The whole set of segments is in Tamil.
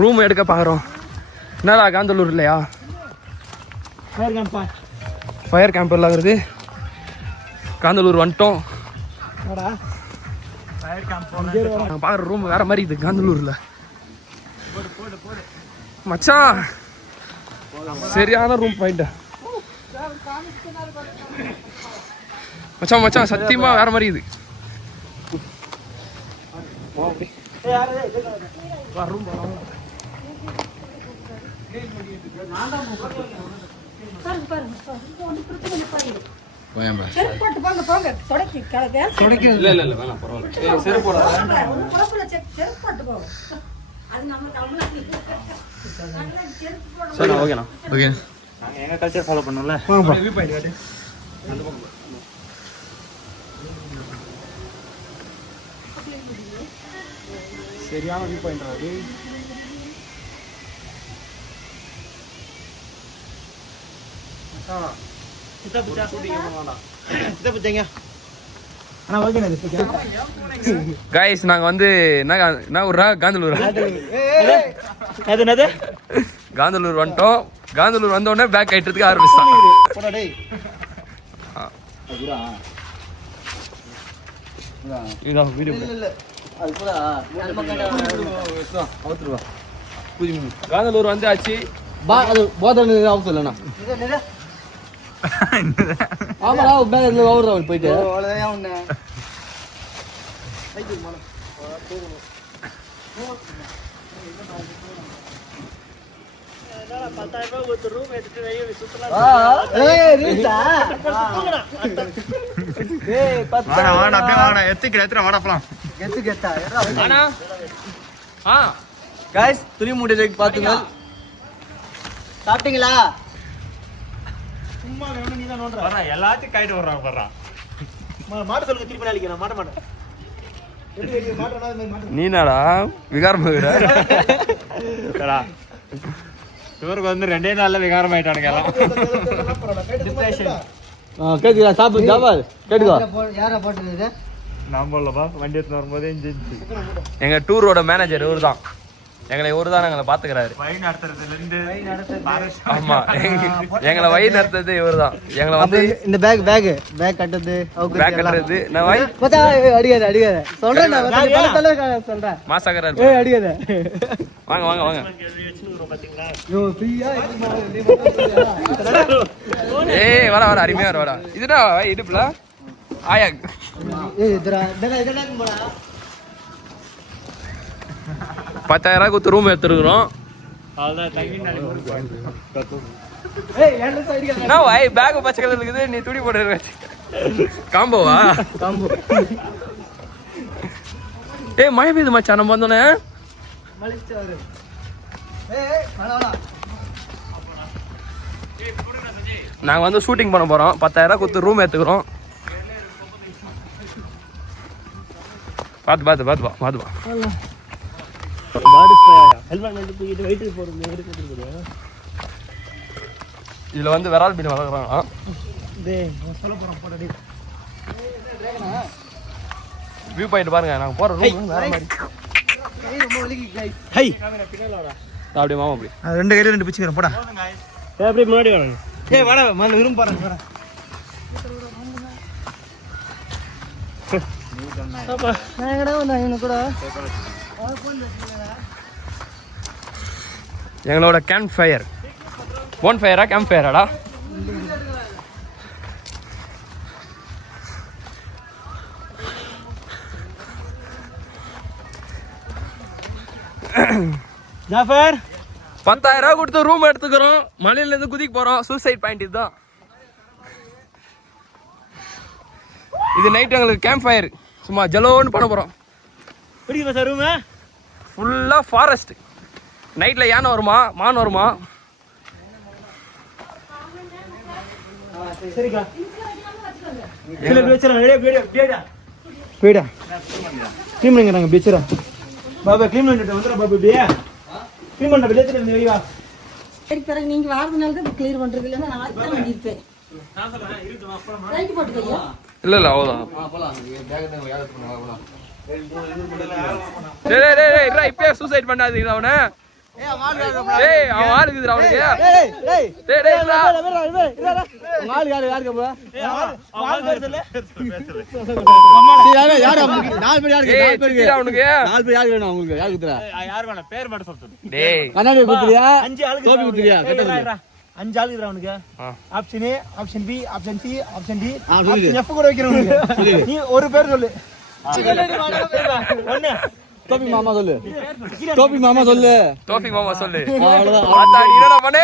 ரூம் எடுக்க பார்க்குறோம். என்னடா காந்தலூர் இல்லையா? ஃபயர் கேம்ப் எல்லாம் வருது. காந்தலூர் வந்துட்டோம். நாங்கள் பார்க்குற ரூம் வேற மாதிரி இது காந்தலூரில். மச்சான் சரியான ரூம் பாயிண்ட் மச்சான். மச்சான் சத்தியமா வேற மாதிரி இது. சரியான வியூ பாயிண்ட் அது. கைஸ் நாங்க வந்து என்ன ஊரா? காந்தலூரா? காந்தலூர் வந்துட்டோம். காந்தலூர் வந்த உடனே பேக் ஆயிட்டதுக்கு ஆரம்பிச்சான். காந்தலூர் வந்தாச்சு. போயிட்டு துணி மூட்டை பாத்துங்க. சாப்பிட்டீங்களா? எல்லாத்தையும் கைட்டு வர்றான். மாட்ட சொல்லுங்க, திருப்பி நாளைக்கு மாட்ட மாட்டேன். நீனாடா விகாரம் இவருக்கு வந்து 2 நாள்ல விகாரம் ஆயிட்டானுங்க. கேக்குதா? சாப்பிடு ஜாபால் கேட்டுக்கோ. யாரா போட்டுருது? நம்மளப்பா வண்டி எடுத்து வரும்போதே எங்க டூரோட மேனேஜர் இவரு தான். எங்களை இவரு தான் எங்களை பாத்துக்கிறாரு. ஆமா, எங்களை வழி நடத்துறது இவரு தான். எங்களை வந்து இந்த பேக் கட்டுறது அடிக்காத சொல்றேன். மாசாக்கிறாரு. அடிக்காத. வாங்க வாங்க வாங்க. ஏய் வர வர அருமையா வர. இதுடா இடுப்புல ஆயா. 10,000 கொடுத்து ரூம் எடுத்துருக்குறோம். பேக் பச்சை கலர் இருக்குது. நீ துணி போட்டு காம்போவா? காம்போ. ஏய் மழை பெய்யுது மச்சான். நம்ம வந்தோன்னே நாங்க வந்து ஷூட்டிங் பண்ண போறோம். 10,000 கொடுத்து ரூம் எடுத்துக்கிறோம். பாத்துப்பா. இதுல வந்து விரால் மீன் வளர்க்குறாங்க. வியூ பாயிண்ட் பாருங்க. நாங்க போற ரூம் வேற மாதிரி. அப்படியே மாமா அப்படி 2 கையில 2 பிச்சுக்கிறேன். போடா அப்படியே முன்னாடி வாங்க. ஏய் வாடா மண்ணு விரும்ப பாருங்க. எங்களோட கேம்ப் ஃபயர். போன் ஃபயரா கேம்ப் ஃபயராடா? ஜாஃபர் 10,000 கொடுத்து ரூம் எடுத்துக்கிறோம். மலையில இருந்து குதிக்க போறோம். சூசைட் பாயிண்ட் இதுதான். இது நைட் எங்களுக்கு கேம்ப் ஃபயர். சும்மா ஜலோன்னு பண்ண போறோம். பிடிக்குமா சார் ரூம்? ஃபுல்லா ஃபாரஸ்ட். நைட்ல யானை வருமா, மான் வருமா? சரிக்கா இல்ல பேச்சறா. பேடா க்ளீன் பண்ணிங்கறாங்க. பேச்சறா பாபா க்ளீன் பண்ணிட்டு வந்துற பாபா. பியா க்ளீன் பண்ண வெளியத்துல இருந்து வைவா. சரி பிறகு நீங்க வாரதுனால தான் க்ளியர் பண்றது. இல்லன்னா நான் தான் வண்டி இருப்பேன். நான் சொல்றேன் இருக்குமா போலாம். ரைட் போட்டுக்கோ. இல்ல அவ்வளவுதான். போலாம். பேக் தான் யார் பண்ணுவா போலாம். இப்பயே சூசைட் பண்ணாதீங்க அவனை. ஏய் அவன் ஆளு இருக்குதுடா அவனுக்கு. அஞ்சு ஆளு அவனுக்கு. Option A, option B, option C, option D, option F கூட வைக்கிறவனுக்கு நீ ஒரு பேர் சொல்லு. ஒண்ணு தோபி மாமா சொல்லு. தோபி மாமா சொல்லு. தோபி மாமா சொல்லு. அவ்வளவுதான். என்னடா பண்ணே?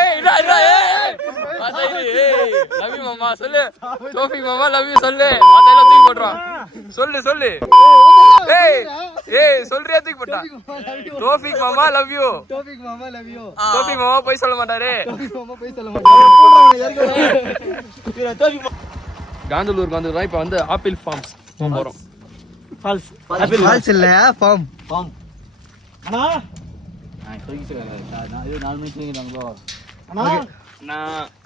லவ் யூ மாமா சொல்லு. தோபி மாமா லவ் யூ சொல்லு. மத்தல தூக்கி போடுறான். சொல்லு சொல்லு. ஏய் சொல்றியா தூக்கி போட்டா. தோபி மாமா லவ் யூ. தோபி மாமா லவ் யூ. தோபி மாமா போய் சொல்ல மாட்டாரு. தோபி மாமா போய் சொல்ல மாட்டாரு. காந்தலூருக்கு வந்து இப்ப வந்து ஆப்பிள் ஃபார்ம்ஸ் போறோம். ஃபால்ஸ். ஃபால்ஸ் இல்ல ஃபார்ம். அண்ணா நான் இது 4 மணிக்கு நீங்களாங்களோ.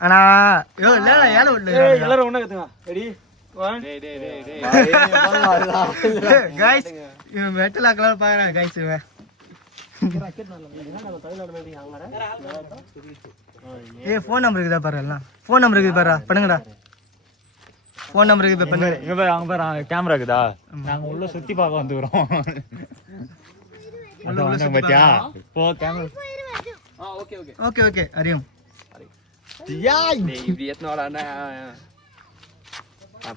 அண்ணா யோ இல்ல ஏல விடு. எல்லாரும் ஒண்ணா கத்துங்க. ரெடி 1. गाइस இவன் மெட்டல் ஆக்கலாம் பாக்குறேன் गाइस இவன். ஏய் ஃபோன் நம்பர் இருக்குதா பாரு எல்லாம். ஃபோன் நம்பர் இருக்குது பாரு பண்ணுங்கடா. ஃபோன் நம்பர் இருக்குது பண்ணுங்க. இங்க பாரு அங்க பாரு கேமரா இருக்குதா? நாங்க உள்ள சுத்தி பார்க்க வந்துறோம். உள்ள வந்து பாத்தியா? போ camera. Okay okay. Okay okay அறியும். யாய் இப்படி ஏத்துனடா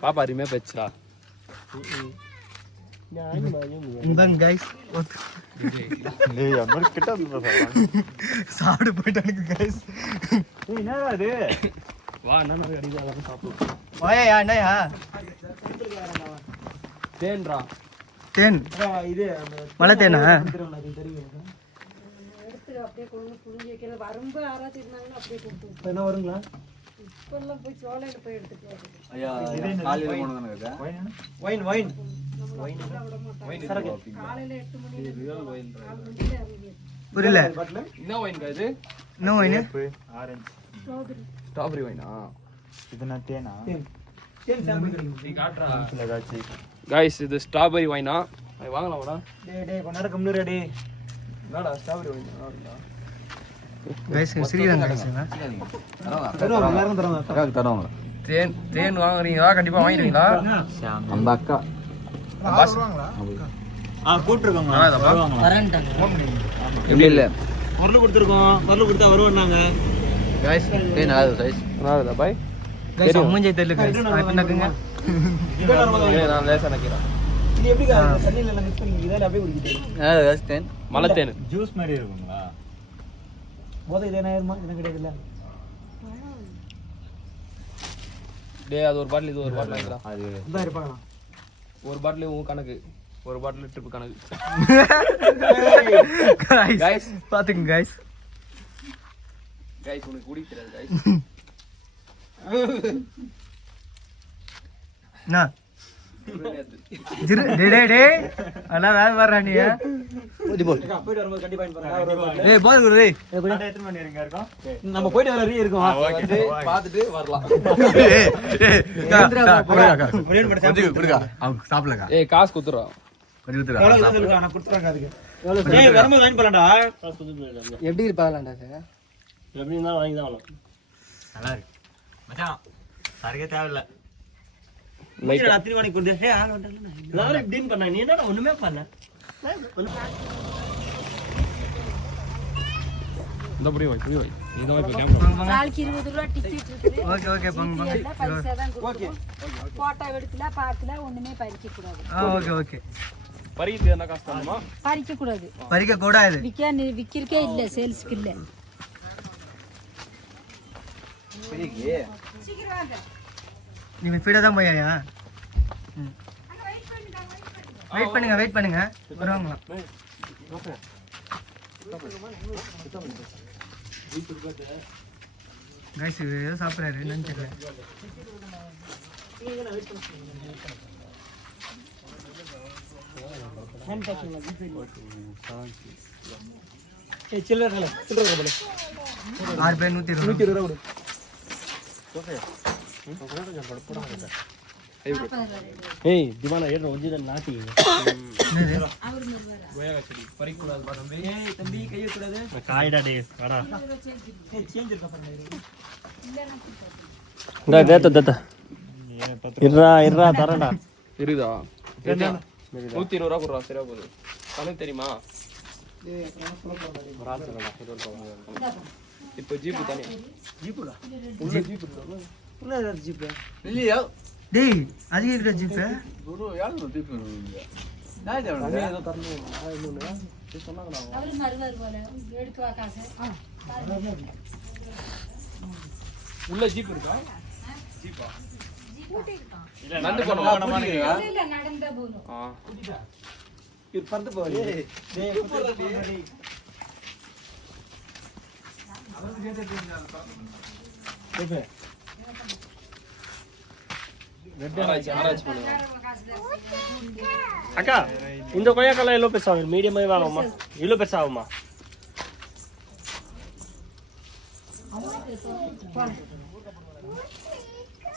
பாப்பா ரிமே பெச்சா. இந்தங்க गाइस. டேய் அமர் கிட்ட வந்து பாரு. சாப்பிடு போய்ட்டானுங்க गाइस. ஏய் என்னடா இது? வா நான் அடிக்கலாம் சாப்பிடு. ஓயே யாண்டயா? தேன்டா. தேன். இது மலை தேனா? அப்படியே கொண்டு புளிஞ்சு வைக்கிற வரம்பு ஆராய்ச்சி இருந்தாங்கன்னா அப்படியே கொடுத்து என்ன வருங்களா? இப்பெல்லாம் போய் சோலையில போய் எடுத்துக்கலாம். ஐயா காலையில போனதானே வைன் வைன் காலையில 8 மணிக்கு புரியல. என்ன வைன்கா இது? No wine. ஆரஞ்சு ஸ்ட்ராபெரி வைனா? இதுனா தேனா? தேன் சாம்பிள் நீ காட்றா. லகாச்சி. गाइस இது ஸ்ட்ராபெரி வைனா. வாங்கலாம்டா. டேய் கொண்டாட கம்னு ரெடி. என்னடா ஸ்ட்ராபெரி வைனா? गाइस சிரிக்கிறாங்க गाइस. தரோம் எல்லாரும் தரோம். தரோம். தேன் தேன் வாங்குறீங்களா? கண்டிப்பா வாங்கிடுவீங்களா? அந்த அக்கா பாஸ் கூப்பிட்டுருக்கோங்க. இல்ல இல்ல பொருள் கொடுத்துருக்கோம். பொருள் கொடுத்தா வருவாங்க. गाइस டேய் நல்லா गाइस. நல்லாதா பாய்? गाइस மூஞ்சே தெரியல गाइस. இப்ப நக்குங்க. நான் லேசா நக்கிறேன். இது எப்படி தண்ணில எல்லாம் மிக்ஸ் பண்ணி இதால அப்படியே குடிக்குது. गाइस தேன் மலை தேன். ஜூஸ் மாதிரி இருக்குங்களா? போதை இது என்ன ஏறுமா? என்ன கிடையாதுல்ல? டேய் அது ஒரு பாட்டில் இது ஒரு பாட்டில் வாங்கிடா. அது இதான் இருப்பாங்க. ஒரு பாட்டில் உன் கணக்கு. ஒரு பாட்டில் ட்ரிப் கணக்கு. गाइस பாத்துங்க गाइस. गाइस உனக்கு குடி தெரியாது गाइस. ना டேய் டேய் அண்ணா வேற வர்றா நீ. ஓடி போடு. போயிட்டு வரும்போது கண்டிப்பா இன்ஃபார்ம். டேய் போடு குரு டேய். எத்தனை மணி வரைக்கும் இருக்கோம்? நம்ம போயிட்டு வர வரையும் இருக்கும். வந்து பார்த்துட்டு வரலாம். கொஞ்சம் குடுங்க. அவங்க சாப்பிடலங்க. ஏய் காசு குத்துறா. கொஞ்சம் குடுறா. எவ்வளவு சொல்லுங்க நான் கொடுத்துறேன் அதுக்கு. ஏய் வரும்போது வாங்கி போலாம்டா. எப்படி இருப்பாங்களாடா சார்? எப்படி இருந்தாலும் வாங்கி தான் வரலாம். நல்லா இருக்கு. மச்சான் சரக்கே தேவையில்ல. லைட் நான் அத்தினி வாங்கி கொடுத்தேன். ஏய் ஆள் வந்தானே. எல்லாரும் இப்படின்னு பண்ணா. நீ என்னடா ஒண்ணுமே பண்ணல. இந்த புடி வை புடி வை. நீ தான் இப்ப கேமரா. நாளைக்கு 20 ரூபாய் டிக்கெட் இருக்குது. ஓகே ஓகே பங்க எல்லாம் பைசா தான் கொடுக்கணும். போட்டோ எடுக்கல பார்க்கல ஒண்ணுமே பறிக்க கூடாது. Okay okay. பரிக்கு என்ன காசு தரணுமா? பறிக்க கூடாது. பறிக்க கூடாது. விக்கிறக்கே இல்ல சேல்ஸ்க்கு இல்ல. சீக்கிரம் வாங்க. நீங்க ஸ்பீடா தான் போயாயா? வெயிட் பண்ணுங்க வருவாங்களா? गाइस ஏதோ சாப்பிடுறாரு என்னன்னு தெரியல. ஹேண்ட் பேக்கிங் ஏய் சில்லற போடு. 6 பேர் 120 120 ரூபாய் கொடு. ஏய் திவானா ஏற ஒரிஜினல் நாட்டி கொய்யாக்காய் செடி பறிக்கூடாது பா தம்பி. ஏய் தம்பி கைய கூடாது. காய்டா டே வாடா ஏய் சேஞ்ச் இருக்கா பாருங்க. இந்த தேத்த இருடா தரேன்டா இருக்குதா? 120 ரூபா கொடுறா, சரியா போகுது. கணக்கு தெரியுமா? இப்போ ஜீப்பு தானே. ஜீப்புடா. உள்ள ஜீப்பு இருக்கு. உள்ள ஏதாவது ஜீப். இல்லையா? டேய் அது இருக்கிற ஜீப் குரு யாரு ஜீப்பு இருக்கு? நான் ஏதோ தரணும். சொன்னாங்க அவரு மறுவர் போல எடுத்து வா காசு. உள்ள ஜீப் இருக்கா? ஜீப்பா? ஸ்கூட்டி இருக்கான். நடந்து போறோமா? இல்ல நடந்தா போணும். இது பறந்து போகுது. டேய் டேய் அவருக்கு கேட்டீங்க டேய் ஆராய்ச்சி பண்ணுங்க. அக்கா இந்த கொய்யாக்காய் எவ்வளோ பெருசாகும்? மீடியமாகவே வாங்குமா? இவ்வளோ பெருசாகுமா?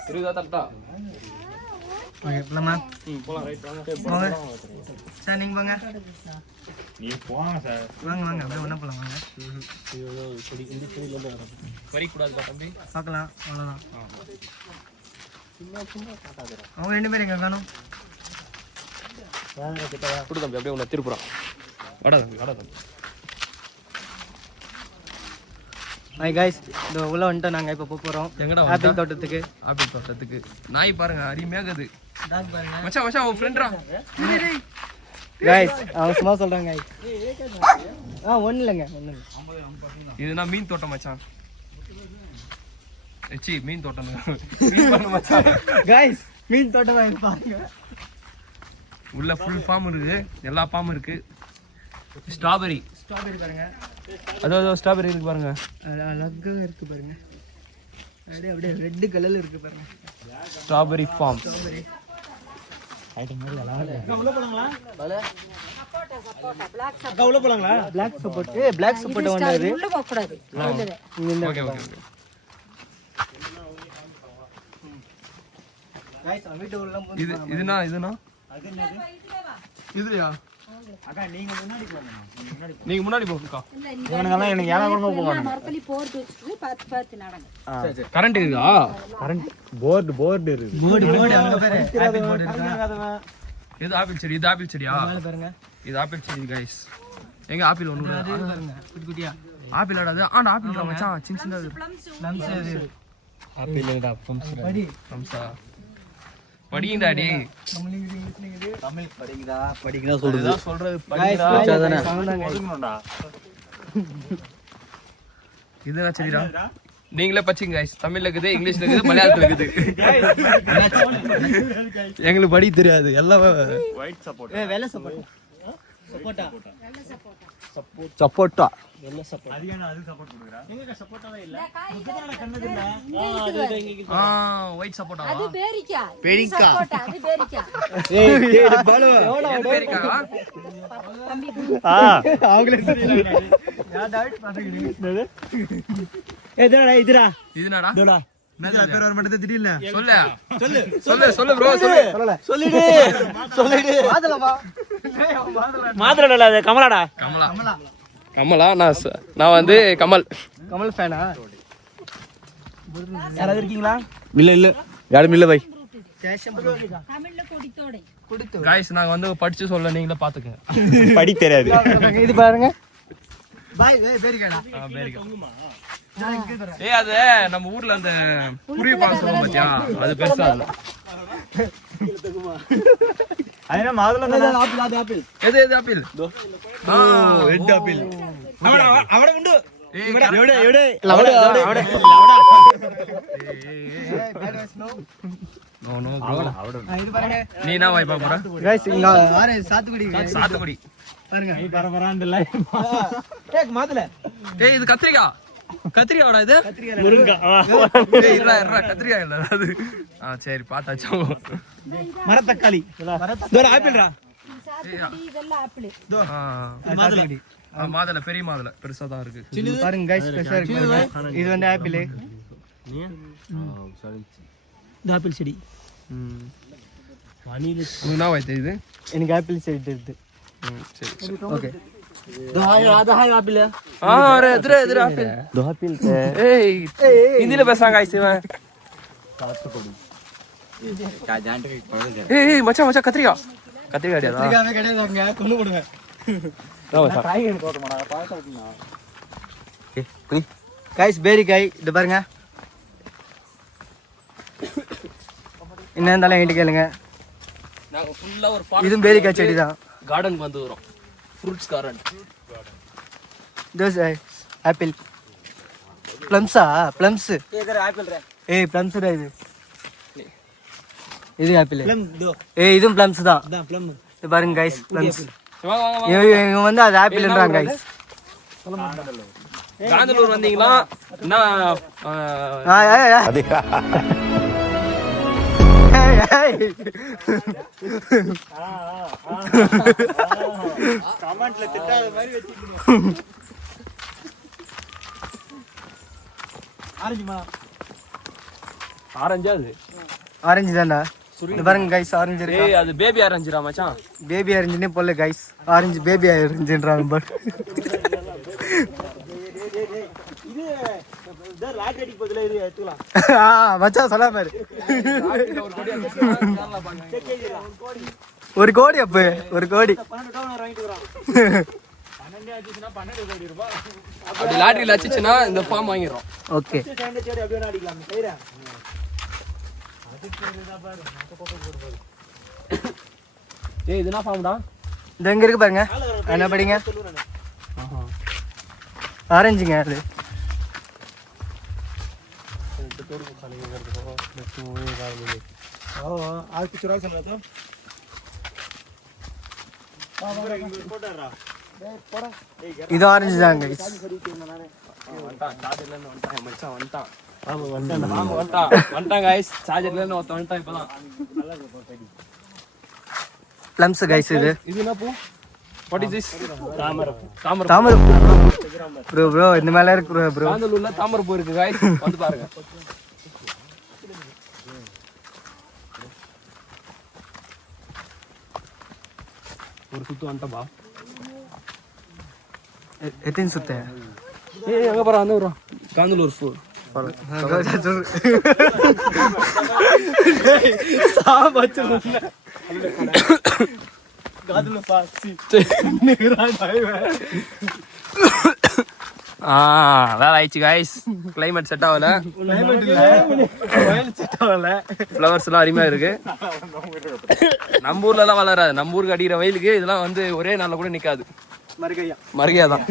இருக்குதா தட்டா? ஓகே போலாமா? போலாம் ரைட் வாங்க. போங்க சார் நீங்க வாங்க நீ போங்க சார். வாங்க வாங்க அப்படியே ஒன்றா போகலாம் வாங்க செடி இந்த செடியிலேருந்து வர பறிக்கூடாதுப்பா தம்பி. பார்க்கலாம் அவ்வளோதான் அவங்க 2 பேரும் எங்கே காணும் கொடு தம்பி, அப்படியே உன்னை திருப்புறான். வாடா தம்பி, வாடா தம்பி. ஹாய் காய்ஸ் இந்த உள்ள வந்துட்டோம் நாங்கள் இப்போ போகிறோம் எங்கடா ஆப்பிள் தோட்டத்துக்கு ஆப்பிள் தோட்டத்துக்கு. நாய் பாருங்க அருமையாகுது. டாக் பாருங்க மச்சான் மச்சான் உன் ஃப்ரெண்ட்ரா. காய்ஸ் அவங்க சும்மா சொல்கிறாங்க காய்ஸ் ஒன்றும் இல்லைங்க ஒன்றும் இல்லை இதுனா மீன் தோட்டம் மச்சான். மீன் தோட்டம். காய்ஸ் மீன் தோட்டம் வாங்கி பாருங்க உள்ள ஃபுல் ஃபார்ம் இருக்கு, எல்லா ஃபார்ம் இருக்கு. ஸ்ட்ராபெரி ஸ்ட்ராபெரி பாருங்க அதோ ஸ்ட்ராபெரி இருக்கு பாருங்க. அழகாக இருக்கு பாருங்க அப்படியே அப்படியே ரெட் கலர்ல இருக்கு பாருங்க ஸ்ட்ராபெரி ஃபார்ம். உள்ள போலாங்களா? சப்போட்டா பிளாக் அக்கா உள்ள போலாங்களா? பிளாக் சப்போர்ட் பிளாக் சப்போர்ட் சப்போட்டா வந்தது உள்ள போக கூடாது. Okay okay okay. காய்ஸ் வீட்டு உள்ள இதுனா இதுனா அது என்னது? இதுயா? அக்கா நீங்க முன்னாடி போங்க. நீங்க முன்னாடி போங்கக்கா. இல்ல இவனுங்கெல்லாம் எனக்கு ஏழாயிரமா போவாங்க. மரத்தலி போர்டு வச்சுட்டு பார்த்து பார்த்து நடங்க. கரண்ட் இருக்கா? கரண்ட் போர்டு இருக்கு. போர்டு அங்க பாரு ஆப்பிள் போர்டு இருக்கு இது ஆப்பிள் செடி. இது ஆப்பிள் செடியா? மேல பாருங்க இது ஆப்பிள் செடி கைஸ். எங்க ஆப்பிள் ஒண்ணு அது பாருங்க குட்டி குட்டியா ஆப்பிள் ஆடாது. ஆப்பிள் மச்சான் சின்ன சின்னது. லம்ஸ் இது ஆப்பிள் இல்லடா பம்ப்ஸ். படி சம்சா படிங்கடா டே. தமிழ் படிக்குதா? படிக்கணும் சொல்றது. இதுதான் சொல்றது. காய்ஸ் ஒதுங்கணும்டா. இதுனா செடிடா. நீங்களே பச்சிங்க கைஸ். தமிழ்ல இருக்குது, இங்கிலீஷ்ல இருக்குது, மலையாளத்துல இருக்குது. எங்களுக்கு படி தெரியாது எல்லாம். White support. வெள்ளை சப்போட்டா சப்போட்டா சப்போட்டா. வெள்ளை சப்போர்ட். அது ஏன்னா அது சப்போர்ட் கொடுக்குறா? எங்க சப்போர்ட்டாவே இல்ல. கண்ணது இல்ல. ஒயிட் சப்போட்டா. அது பேரிக்கா. பேரிக்கா. சப்போட்டா அது பேரிக்கா. பேரிக்காவா? தம்பி அவங்களே தெரியல நான் டாட் பாத்துக்கிட்டேன் இதுடா இதுனாடா? இதுடா மேல பேர் வர மாட்டேது திடீர்னு சொல்லு சொல்லு சொல்லு ப்ரோ சொல்லு. சொல்லிடு மாதலமா மாத்திரடா அது கமலாடா. கமலா. நான் வந்து கமல். கமல் ஃபேனா யாராவது இருக்கீங்களா? இல்ல யாரும் இல்ல பை. தமிழ்ல கொடித்தோடை. गाइस நாங்க வந்து படிச்சு சொல்ல நீங்களே பாத்துக்க. படி தெரியாது. இது பாருங்க பாய் பேரிக்காடா பேரிக்கா. ஏய் அது நம்ம ஊர்ல அந்த குருவி பால் சொல்லுவோம் பாத்தியா? அது பெருசா இல்ல. அதே மாதுளம் ஆப்பிள் அது ஆப்பிள் எது ஆப்பிள்? Red apple. அவட உண்டு. ஏய் எവിടെ நோ நோ ப்ரோ. இது பாருங்க நீ என்ன வாய்ப்பா போற? गाइस இங்க ஆரஞ்சு சாத்துக்குடி சாத்துக்குடி. பாருங்க நீ பரபரான்னு லைவ். டேக் மாதுள. ஏய் இது கத்திரிக்காய் இது? முருங்கா. ஏய் இருடா கத்திரிக்காய் இல்ல அது. சரி பாத்தாச்சு. மரத்தக்காளி. இதோ ஆப்பிள்டா சாத்துக்குடி இதெல்லாம் ஆப்பிள். சாத்துக்குடி மாதுளை பெரிய மாதுளை பெருசா தான் இருக்கு. பாருங்க गाइस பெருசா இருக்கு பாருங்க. இது வந்து ஆப்பிள் நீ? இந்த ஆப்பிள் செடி. உனக்கு என்ன வாய் தெரியுது? எனக்கு ஆப்பிள் சைடு தெரியுது. சரி ஓகே எதிர ஆப்பிள். ஏய் ஹிந்தில பேசுறாங்க guys இவன். ஏய் மச்சான் மச்சான் கத்திரிக்காய் அடியாதா? கொண்டு போடுங்க. கைஸ் பேரிக்காய் இது பாருங்க. என்ன இருந்தாலும் என்கிட்ட கேளுங்க. நாங்க ஃபுல்லா ஒரு இதுவும் பேரிக்காய் செடி தான். கார்டனுக்கு வந்து வரோம். Fruits garden. தோஸ் ஆப்பிள் ப்ளம்ஸா ப்ளம்ஸ் ஏய் ப்ளம்ஸ் டா இது. இது ஆப்பிள். ஏய் இதுவும் ப்ளம்ஸ் தான். இது பாருங்க கைஸ் ப்ளம்ஸ். இவன் வந்து அது ஆப்பிள்ன்றாங்க கைஸ். காந்தலூர் வந்தீங்களா என்ன கமெண்ட்ல திட்டாத மாதிரி வெச்சிட்டு ஆரஞ்சா அது? ஆரஞ்சு தான்டா. இது பாருங்க கைஸ் ஆரஞ்சு இருக்கு. ஏய் அது பேபி ஆரஞ்சுடா மச்சான். பேபி ஆரஞ்சுனே போல கைஸ். ஆரஞ்சு பேபி ஆரஞ்சுன்றாங்க பட் இது லாட்டரி பதிலா இது எடுத்துக்கலாம். மச்சான் சொல்ல பாரு. ஒரு கோடி அப்ப ஒரு கோடி 12 டவுன் வாங்கிட்டு வரோம். 12 ஆச்சுனா 12 கோடி ரூபாய். அப்படி லாட்டரில அடிச்சுனா இந்த ஃபார்ம் வாங்கிரோம். ஓகே ஸ்டாண்ட் சேடி அப்படியே அடிக்கலாம். சரிடா. அதுக்கு இதுதான் பாரு. மொத்த போட்டு போடு. ஏய் இது என்ன ஃபார்ம்டா? இது எங்க இருக்கு பாருங்க. என்ன படிங்க? ஆரஞ்சுங்க அது. आज कुछ और समझा तो போடறா போடா. இது ஆரஞ்சு தான் கைஸ். வந்துட்டான் சார்ஜர்ல இருந்து வந்துட்டான் மச்சான் வந்துட்டான். ஆமா வந்துட்டான் गाइस. சார்ஜர்ல இருந்து வந்துட்டான் இப்பதான். ப்ளம்ஸ் கைஸ் இது. இது என்ன பூ? What is this? Thamarai. Thamarai bro இந்த மேல இருக்கு ப்ரோ. காந்தலூர்ல தாமரை பூ இருக்கு गाइस. வந்து பாருங்க. ஒரு சுத்து வந்துட்டா எத்தனை சுத்த? ஏய் அங்க பாரு வந்து வரோம். காந்தலூர் பூ. வேலை ஆயிடுச்சு गाइस. கிளைமேட் செட் ஆகல. ஃப்ளவர்ஸ் எல்லாம் அருமையா இருக்கு. நம்ம ஊர்ல எல்லாம் வளராது. நம்ம ஊருக்கு அடிக்கிற வெயிலுக்கு இதெல்லாம் வந்து ஒரே நாள்ல கூட நிக்காது. மறுகையா தான்.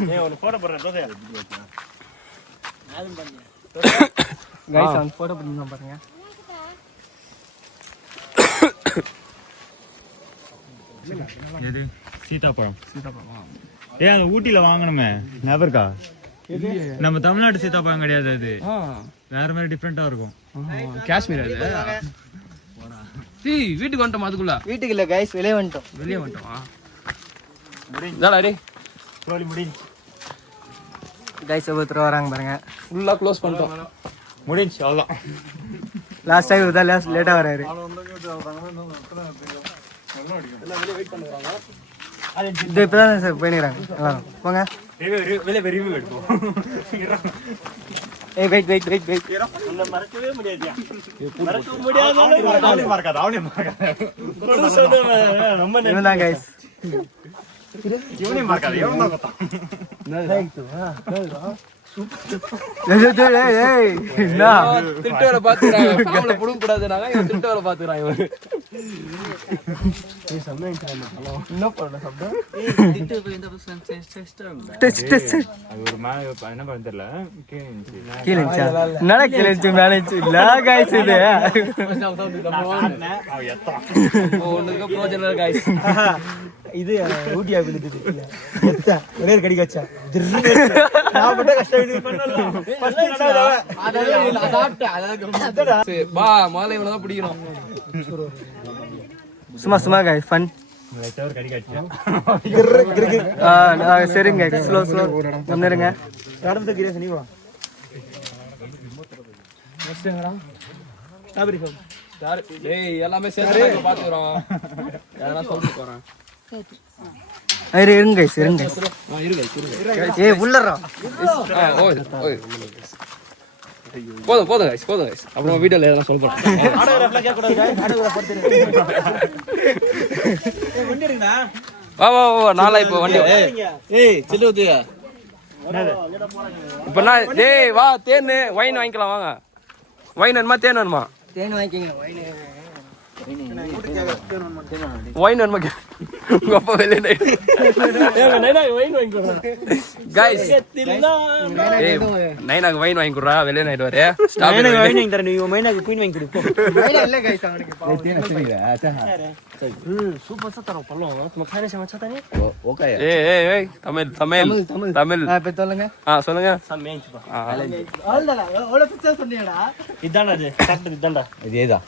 கைஸ் அந்த போட்டோ பண்ணி பாருங்க. எது சீதாப்பழம். ஏய் அந்த ஊட்டில வாங்கணுமே ஞாபகம் இருக்கா? நம்ம தமிழ்நாடு சீதாப்பழம் கிடையாது அது. வேற மாதிரி டிஃபரெண்டா இருக்கும். காஷ்மீர் அது. வீட்டுக்கு வந்துட்டோம். அதுக்குள்ள வீட்டுக்கு இல்ல கைஸ் வெளியே வந்துட்டோம். வெளியே வந்துட்டோமா? இதாடா டேய் ரோலி முடிஞ்சு. கைஸ் ஒருத்தர் வராங்க பாருங்க. ஃபுல்லா க்ளோஸ் பண்ணிட்டோம். முடிஞ்சு அவ்வளவுதான். லாஸ்ட் டைம் இதான் லேட்டா வராரு. இது இப்பதான் சார் போயிடுறாங்க. போங்க. ரிவ்யூ எடுப்போம். ஏய் வெயிட் வெயிட் வெயிட் வெயிட். உன்னை மறக்கவே முடியாதியா? மறக்க முடியாது. அவனே மறக்காத. ரொம்ப இவன் தான் கைஸ். இவனே மறக்காத. இவன் தான் கத்தான். ஏய் என்ன திட்டு வர பாத்துறாங்க. ஃபார்ம்ல புடுங்க கூடாதுனாங்க. இவன் திட்டு வர பாத்துறான் இவன். என்ன பண்ணல சப்த? அது ஒரு என்ன பண்ண தெரியல. கீழேச்சா? என்னடா கீழேச்சு மேலேச்சு? இல்ல கைஸ் இது. ஒண்ணுக்கு ப்ரோஜனம் இல்ல गाइस. இது ஊட்டி ஆப்பிள் இது. எத்தா ஒரே கடி கச்சா. நான் பட்ட கஷ்டம் இது பண்ணல. வா மாலை இவனை தான் பிடிக்கணும். சும்மா சும்மா கைஸ் ஃபன். சரிங்க ஸ்லோ ஸ்லோ வந்துருங்க. நடந்து கிரேஸ் நீ வா. டேய் எல்லாமே சேர்த்து பாத்துறோம். எதனா சொல்லிட்டு போறேன். இருங்க guys, இருங்க. ஏய் உள்ளறா. ஓய். போதும் guys. அப்புறம் வீடியோல எதனா சொல்ல போறேன். ஆட்டோகிராஃப்லாம் கேட்க கூடாது guys. ஆட்டோகிராஃப் படுத்துரு. ஏய் வண்டி எடுங்கடா. வா நாளா இப்போ வண்டி. ஏய் சில்லு ஊத்துங்க. இப்போ நான் டேய் வா தேன் வைன் வாங்கிக்கலாம் வாங்க. வைன் வேணுமா தேன் வேணுமா? தேன் வாங்கிக்கங்க. வைன் வேணுமா? உங்க அப்பா வெளியே கைஸ் ஏய் நைனாக்கு வைன் வாங்கி கொடுறா வெளியே நைட் வரே ஸ்டாப் வைன் வாங்கி தரேன் நீ மைனாக்கு குயின் வாங்கி கொடு போ இல்ல guys அவனுக்கு சூப்பர் சத்தர பள்ளம் நம்ம खाने से अच्छा नहीं ஓகே ஏய் தமிழ் இப்ப சொல்லுங்க சொல்லுங்க சமையஞ்சுப்பா அவ்வளவுதான் எவ்வளவு பிச்சை சொன்னீங்கடா இதானே அது சாப்பிட்டது இதான்டா இதேதான்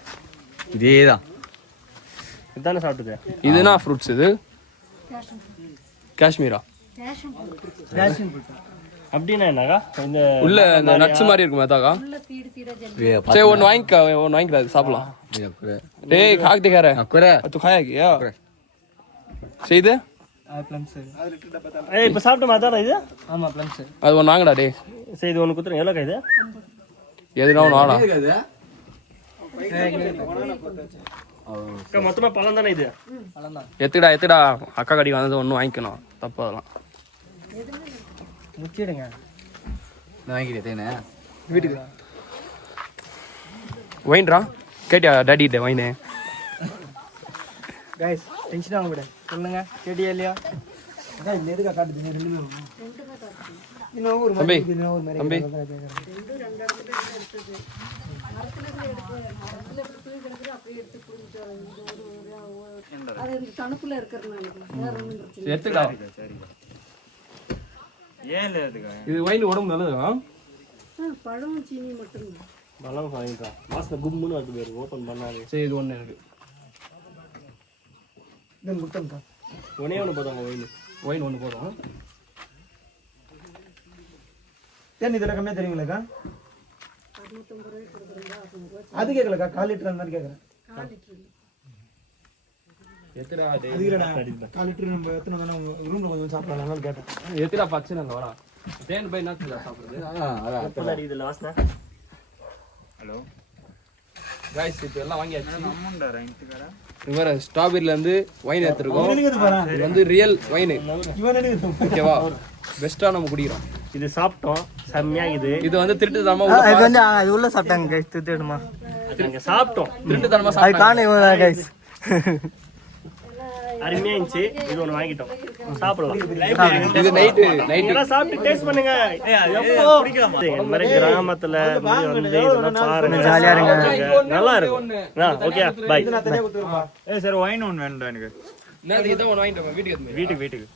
இதானே சாப்பிட்டது இதுனா ஃப்ரூட்ஸ் இது காஷ்மீரா ரேஷன் போட்டு அப்படின்னா என்னக்கா இந்த உள்ள இந்த நட்ஸ் மாதிரி இருக்குமா தாக்கா உள்ள சீடு சீடா சரி ஒன்னு வாங்கிக்கலாம் சாப்பிடலாம் டேய் खाते कह रहा है तू खाया क्या सही दे ப்ளம்ஸ் ஏய் இப்ப சாப்பிட்ட மாதிரி இது ஆமா ப்ளம்ஸ் அது ஒன்னு வாங்கடா டேய் சரி இது ஒன்னு குத்துறேன் எவ்வளவு இது எதுனா ஒன்னு வாடா அக்கா மொத்தமா பழம் தானே இது அவ்வளவுதான் எத்துடா அக்கா கடைக்கு வந்தது ஒன்னு வாங்கிக்கணும் தப்பு அதெல்லாம் முச்சிடுங்க நான் வாங்கிட்டேனே வீட்டுக்கு வைன்ரா கேட்டியா டாடி கிட்ட வைனு गाइस டென்ஷன் ஆக கூடாது சொல்லுங்க கேட்டியா இல்லையா அதான் இந்த எதுக்கு காட்டுது நீ ரெண்டுமே இன்னும் ஒரு தம்பி இன்னும் ஒரு மாதிரி தம்பி அது தணுக்குள்ள இருக்கிறதுனால வேற ஒண்ணும் பிரச்சனை எடுத்துடா இது வைன் உடம்பு நல்லதுடா பழம் சீனி மட்டும்தான் பழம் வாங்கிட்டா மாசம் கும்முன்னு வருது பேரு ஓபன் பண்ணாலே சரி இது ஒன்று இருக்கு இந்த முட்டம்க்கா ஒன்னே ஒன்று பார்த்தாங்க வைன் ஒன்று போதும் தேன் இதெல்லாம் கம்மியாக தெரியுங்களாக்கா அது கேட்கலக்கா 1/4 லிட்டர் அந்த மாதிரி கேட்குறேன் எத்துடா அது இல்லைடா 1/4 லிட்டர் நம்ம எத்தனை தானே உங்கள் ரூமில் கொஞ்சம் சாப்பிடலாம் அதனால கேட்டேன் எத்துடா பச்சை நாங்கள் வரா தேன் போய் என்ன சாப்பிடுறது எப்போ இது லாஸ்ட்னா கைஸ் இப்போ எல்லாம் வாங்கியாச்சு இவர ஸ்ட்ராபெரில இருந்து வைன் எடுத்துருக்கோம் இது வந்து ரியல் வைன் இவன் என்ன ஓகேவா பெஸ்டா நம்ம குடிக்கிறோம் இது சாப்பிட்டோம் செம்மையா இது வந்து திருட்டுத்தனமா அது வந்து அது உள்ள சாப்பிட்டாங்க गाइस திட்டுடுமா நாங்க சாப்பிட்டோம் திருட்டுத்தனமா அது சாப்பிட்டாங்க காணே இவனா गाइस அருமையா இருந்துச்சு இது ஒன்று வாங்கிட்டோம் சாப்பிடலாம் இது நைட் இதெல்லாம் சாப்பிட்டு டேஸ்ட் பண்ணுங்க எப்போ இந்த மாதிரி கிராமத்துல வந்து இதெல்லாம் பாருங்க ஜாலியா இருங்க நல்லா இருக்கும் ஓகே பை தனியாக கொடுத்துருப்பா சரி ஒயின் ஒன்று வேண்டாம் எனக்கு என்ன இதான் ஒன்று வாங்கிட்டோம் வீட்டுக்கு வீட்டுக்கு